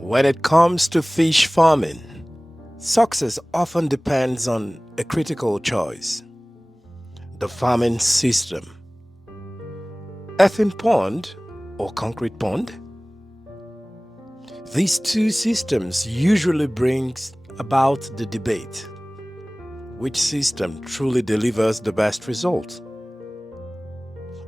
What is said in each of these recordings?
When it comes to fish farming, success often depends on a critical choice: the farming system. Earthen pond or concrete pond? These two systems usually brings about the debate. Which system truly delivers the best results?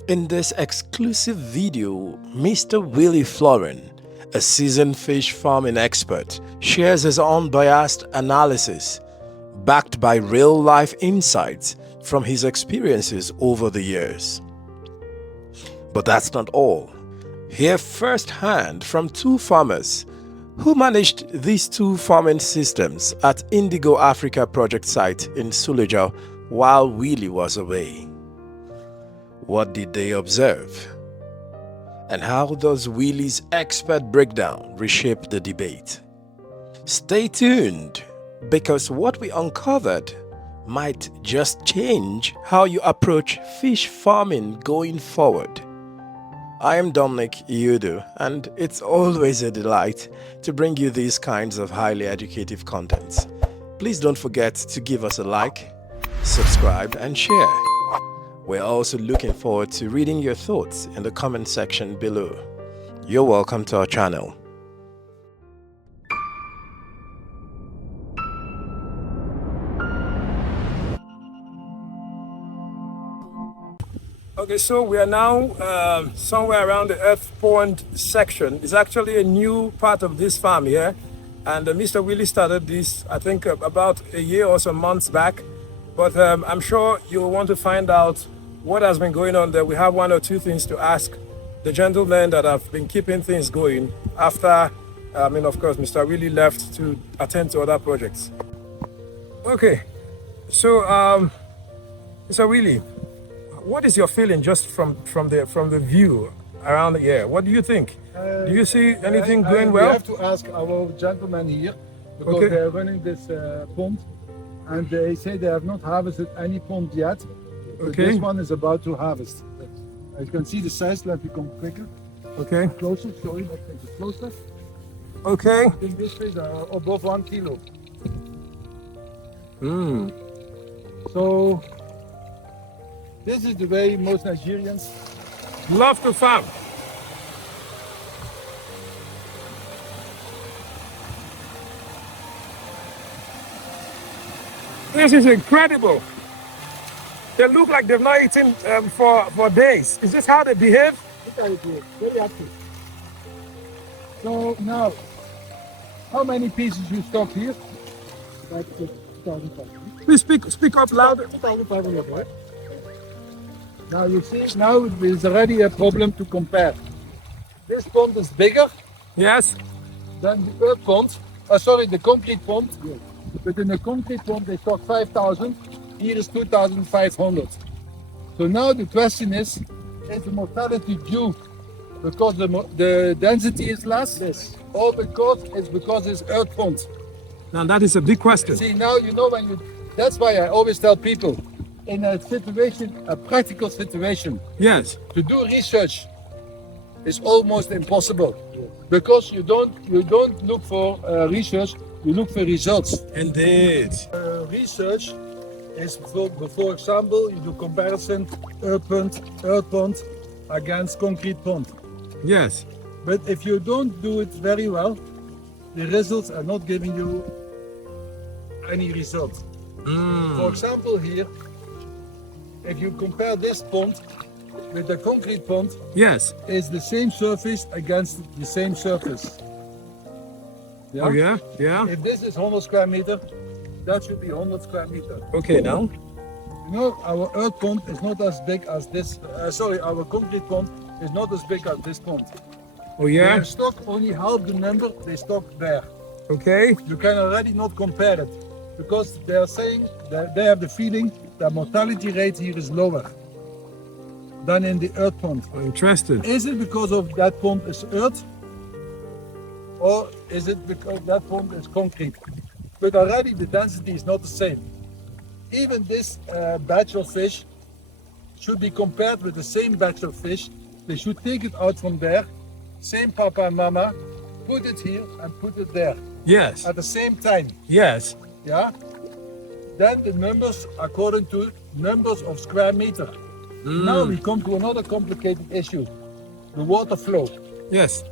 In this exclusive video, Mr. Willy Fleuren, a seasoned fish farming expert, shares his unbiased analysis, backed by real-life insights from his experiences over the years. But that's not all. Hear firsthand from two farmers who managed these two farming systems at Indigo Africa project site in Suleja while Willy was away. What did they observe? And how does Willy's expert breakdown reshape the debate? Stay tuned, because what we uncovered might just change how you approach fish farming going forward. I am Dominic Iudu, and it's always a delight to bring you these kinds of highly educative contents. Please don't forget to give us a like, subscribe, and share. We're also looking forward to reading your thoughts in the comment section below. You're welcome to our channel. Okay, so we are now somewhere around the Earth Pond section. It's actually a new part of this farm here, and Mr. Willy started this, I think, about a year or some months back. But I'm sure you'll want to find out what has been going on there. We have one or two things to ask the gentlemen that have been keeping things going after, of course, Mr. Willy left to attend to other projects. Okay, so Mr. Willy, what is your feeling just from the view around here? What do you think? Do you see anything going well? We have to ask our gentlemen here, because they are running this pond, and they say they have not harvested any pond yet. But this one is about to harvest. As you can see the size, let me come quicker. Okay. Closer, sorry, let's take it closer. Okay. I think this fish are above 1 kilo. So this is the way most Nigerians love to farm. This is incredible. They look like they've not eaten for days. Is this how they behave? Look at it here, very active. So now, how many pieces you stock here? Like 2,500. Please speak up louder. 2,500, right? Now you see, now there's already a problem to compare. This pond is bigger, yes, than the earth pond. The concrete pond. Yes. But in the concrete pond they stock 5,000. Here is 2,500. So now the question is the mortality due because the density is less, yes, or because it's earth pond? Now that is a big question. See, now you know that's why I always tell people, in a situation, a practical situation, yes, to do research is almost impossible, yes, because you don't look for research, you look for results. Indeed. Research is, for example, you do comparison earth pond against concrete pond. Yes. But if you don't do it very well, the results are not giving you any results. For example, here, if you compare this pond with the concrete pond, yes, it's the same surface against the same surface. Yeah? Oh yeah, yeah. If this is 100 square meter, that should be 100 square meter. Okay, now. You know, our earth pond is not as big as this. Our concrete pond is not as big as this pond. Oh yeah. They stock only half the number they stock there. Okay. You can already not compare it, because they are saying that they have the feeling that mortality rate here is lower than in the earth pond. Interesting. Is it because of that pond is earth, or is it because that pond is concrete? But already the density is not the same. Even this batch of fish should be compared with the same batch of fish. They should take it out from there, same papa and mama, put it here and put it there Yes. at the same time, Yes. yeah, then the numbers according to numbers of square meter. Now we come to another complicated issue, the water flow. Yes.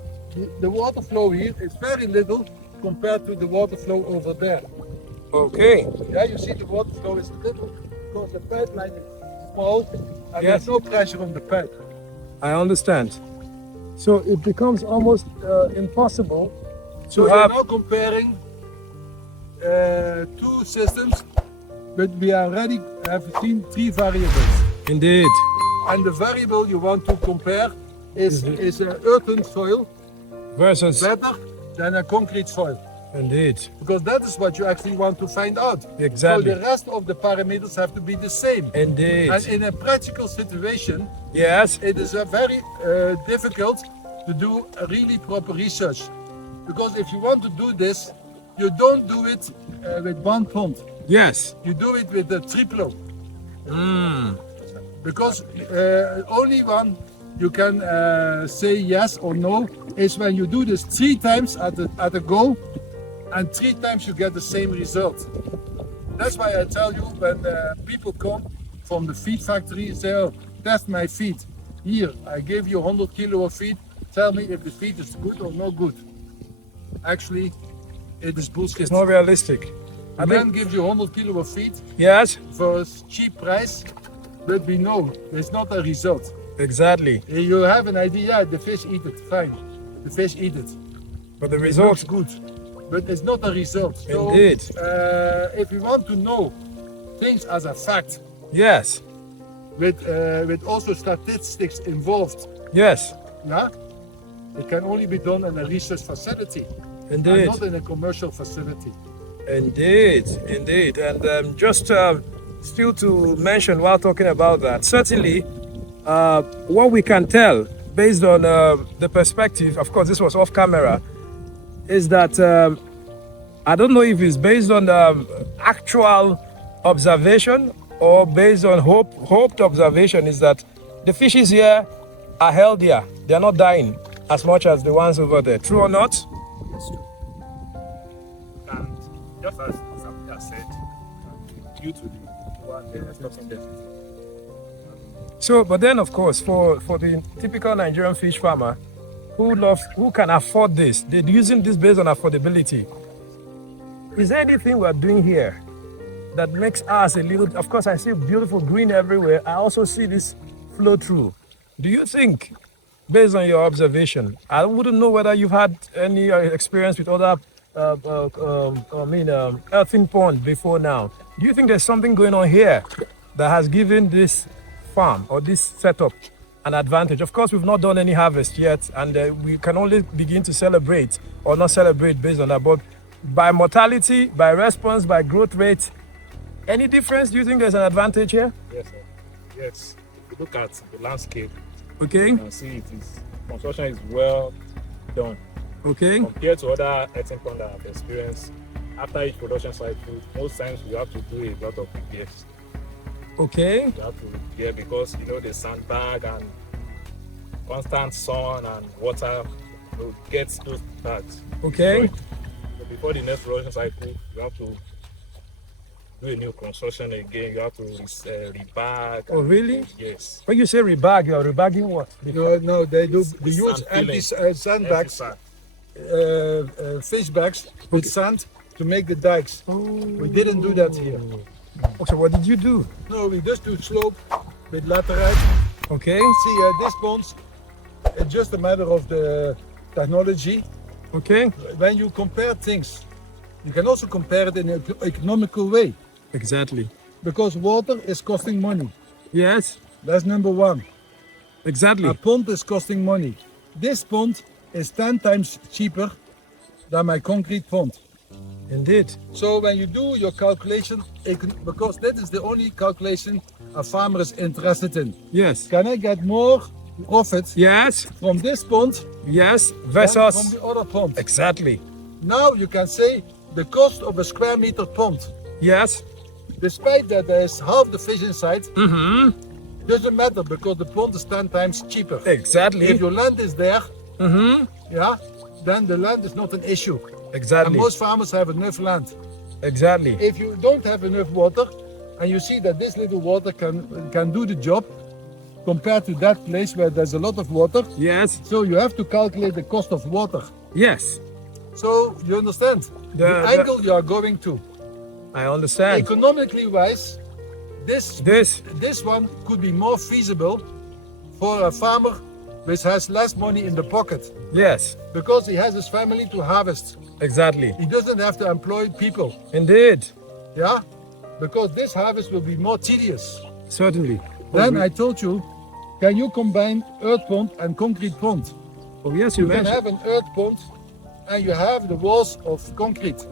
The water flow here is very little compared to the water flow over there. Okay. Yeah, you see the water flow is little because the pipeline is small and Yes. there's no pressure on the pipe. I understand. So it becomes almost impossible So to you're have. now comparing two systems, but we already have seen three variables. Indeed. And the variable you want to compare is an earthen soil Versus. better than a concrete soil? Indeed. Because that is what you actually want to find out. Exactly. So the rest of the parameters have to be the same. Indeed. And in a practical situation, Yes. it is very difficult to do a really proper research. Because if you want to do this, you don't do it with one pond. Yes. You do it with the triplo. Mm. Because only one you can say yes or no is when you do this 3 times at a go, and 3 times you get the same result. That's why I tell you when people come from the feed factory, say, oh, test my feed. Here, I gave you 100 kilo of feed. Tell me if the feed is good or not good. Actually, it is bullshit. It's not realistic. A man gives you 100 kilo of feed Yes. for a cheap price, but we know there's not a result. Exactly. You have an idea, yeah, the fish eat it, fine. The fish eat it. But the It result. looks good, but it's not a result. So, Indeed. if you want to know things as a fact, Yes. with also statistics involved, Yes. yeah, it can only be done in a research facility, and Indeed. not in a commercial facility. Indeed. Indeed. And just still to mention while talking about that, certainly what we can tell based on the perspective, of course, this was off camera, is that I don't know if it's based on actual observation or based on hoped observation, is that the fishes here are healthier. They're not dying as much as the ones over there. True or not? It's true. And just as Samia said, due to the one explosion deficit. So, but then of course, for the typical Nigerian fish farmer who can afford this, they're using this based on affordability. Is there anything we're doing here that makes us a little, of course I see beautiful green everywhere, I also see this flow through. Do you think, based on your observation, I wouldn't know whether you've had any experience with other earthen pond before now. Do you think there's something going on here that has given this farm or this setup an advantage? Of course, we've not done any harvest yet, and we can only begin to celebrate or not celebrate based on that. But by mortality, by response, by growth rate, any difference? Do you think there's an advantage here? Yes, sir. Yes. If you look at the landscape, Okay. you can see construction is well done. Okay. Compared to other earthen pond that I've experienced, after each production cycle, most times we have to do a lot of repairs. Okay. You have to repair because the sandbag and constant sun and water gets those bags. Okay. So before the next production cycle, you have to do a new construction again. You have to rebag. Oh, really? Yes. When you say rebag, you're rebagging what? No, they use Sand empty filling. sandbags, Sand. fish bags with sand to make the dikes. We didn't do that here. Oh, so what did you do? No, we just do slope with laterite. Okay. See, this ponds, it's just a matter of the technology. Okay. When you compare things, you can also compare it in an economical way, Exactly. because water is costing money. Yes. That's number one. Exactly. A pond is costing money. This pond is 10 times cheaper than my concrete pond. Indeed. So when you do your calculation, because that is the only calculation a farmer is interested in. Yes. Can I get more profit Yes. from this pond Yes. than from Versus. the other pond? Exactly. Now you can say the cost of a square meter pond, Yes. despite that there's half the fish inside, Mm-hmm. doesn't matter because the pond is 10 times cheaper. Exactly. If your land is there, Mm-hmm. yeah, then the land is not an issue. Exactly. And most farmers have enough land. Exactly. If you don't have enough water, and you see that this little water can do the job, compared to that place where there's a lot of water, Yes. so you have to calculate the cost of water. Yes. So you understand the angle you are going to. I understand. Economically wise, this one could be more feasible for a farmer which has less money in the pocket, Yes. because he has his family to harvest. Exactly. He doesn't have to employ people, Indeed. yeah, because this harvest will be more tedious. Certainly. Then I told you, can you combine earth pond and concrete pond? Oh yes, you You can mentioned. have an earth pond and you have the walls of concrete.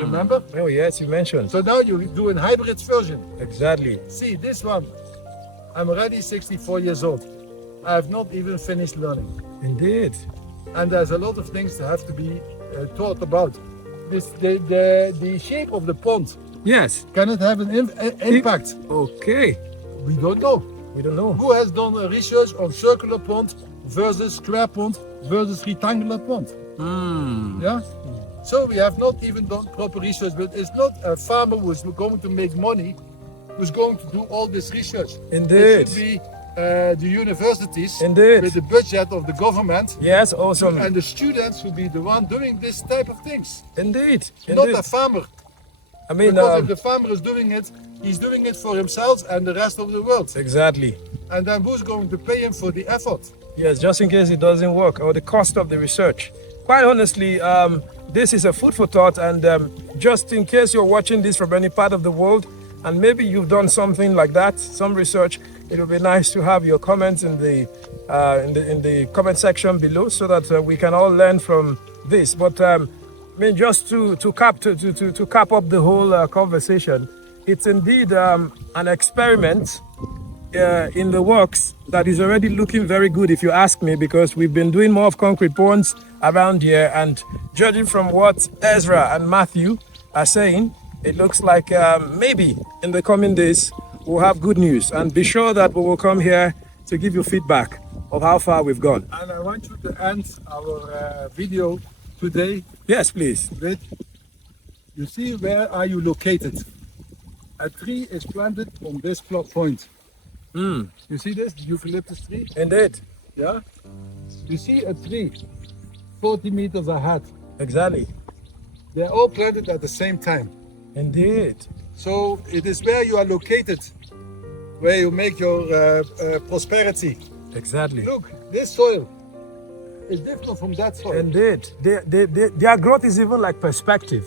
Remember? Oh yes, you mentioned. So now you do a hybrid version. Exactly. See this one. I'm already 64 years old. I have not even finished learning. Indeed. And there's a lot of things that have to be taught about. The shape of the pond, Yes. can it have an impact? Okay. We don't know. We don't know. Who has done a research on circular pond versus square pond versus rectangular pond? Yeah. So we have not even done proper research, but it's not a farmer who is going to make money who's going to do all this research. Indeed. It should be the universities Indeed. with the budget of the government, Yes, awesome. and the students will be the one doing this type of things, Indeed. not Indeed. a farmer. I mean, Because if the farmer is doing it, he's doing it for himself and the rest of the world. exactly. And then who's going to pay him for the effort? Yes, just in case it doesn't work, or the cost of the research. Quite honestly, this is a food for thought, and just in case you're watching this from any part of the world, and maybe you've done something like that, some research, it would be nice to have your comments in the comment section below, so that we can all learn from this. But I mean, just to cap up the whole conversation, it's indeed an experiment in the works that is already looking very good, if you ask me, because we've been doing more of concrete ponds around here, and judging from what Ezra and Matthew are saying, it looks like maybe in the coming days we'll have good news, and be sure that we will come here to give you feedback of how far we've gone. And I want you to end our video today Yes, please. with, you see, where are you located? A tree is planted on this plot point. You see this, the eucalyptus tree? Indeed. Yeah? You see a tree 40 meters ahead. Exactly. They're all planted at the same time. Indeed. So it is where you are located, where you make your prosperity. Exactly. Look, this soil is different from that soil. Indeed. Their growth is even like perspective.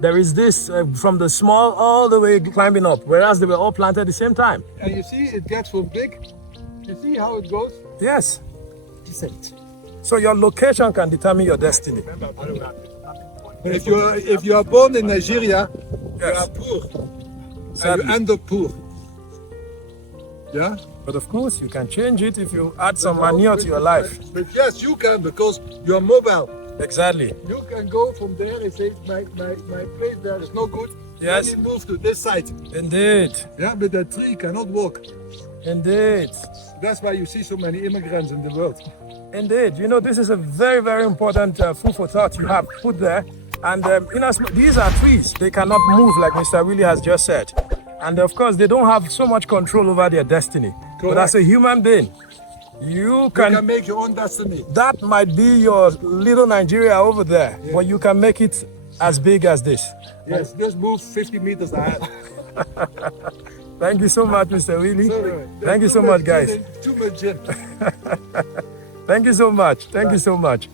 There is this from the small all the way climbing up, whereas they were all planted at the same time. And you see, it gets from big. You see how it goes? Yes. Decent. So your location can determine your destiny. If you are born in Nigeria, you Yes. are poor, Sadly. and you end up poor. Yeah. But of course, you can change it if you add some manure to your life. But yes, you can, because you are mobile. Exactly. You can go from there and say, my place there is no good. Yes. Then you move to this side. Indeed. Yeah, but the tree cannot walk. Indeed. That's why you see so many immigrants in the world. Indeed. You know, this is a very, very important food for thought you have put there. And these are trees. They cannot move, like Mr. Willy has just said. And of course, they don't have so much control over their destiny. But as a human being, you can make your own destiny. that might be your little Nigeria over there, but you can make it as big as this. Yes, just move 50 meters ahead. Thank you so much, Mr. Willy. Sorry, Thank you so much, guys. Too much gin. Thank you so much. Thank you so much.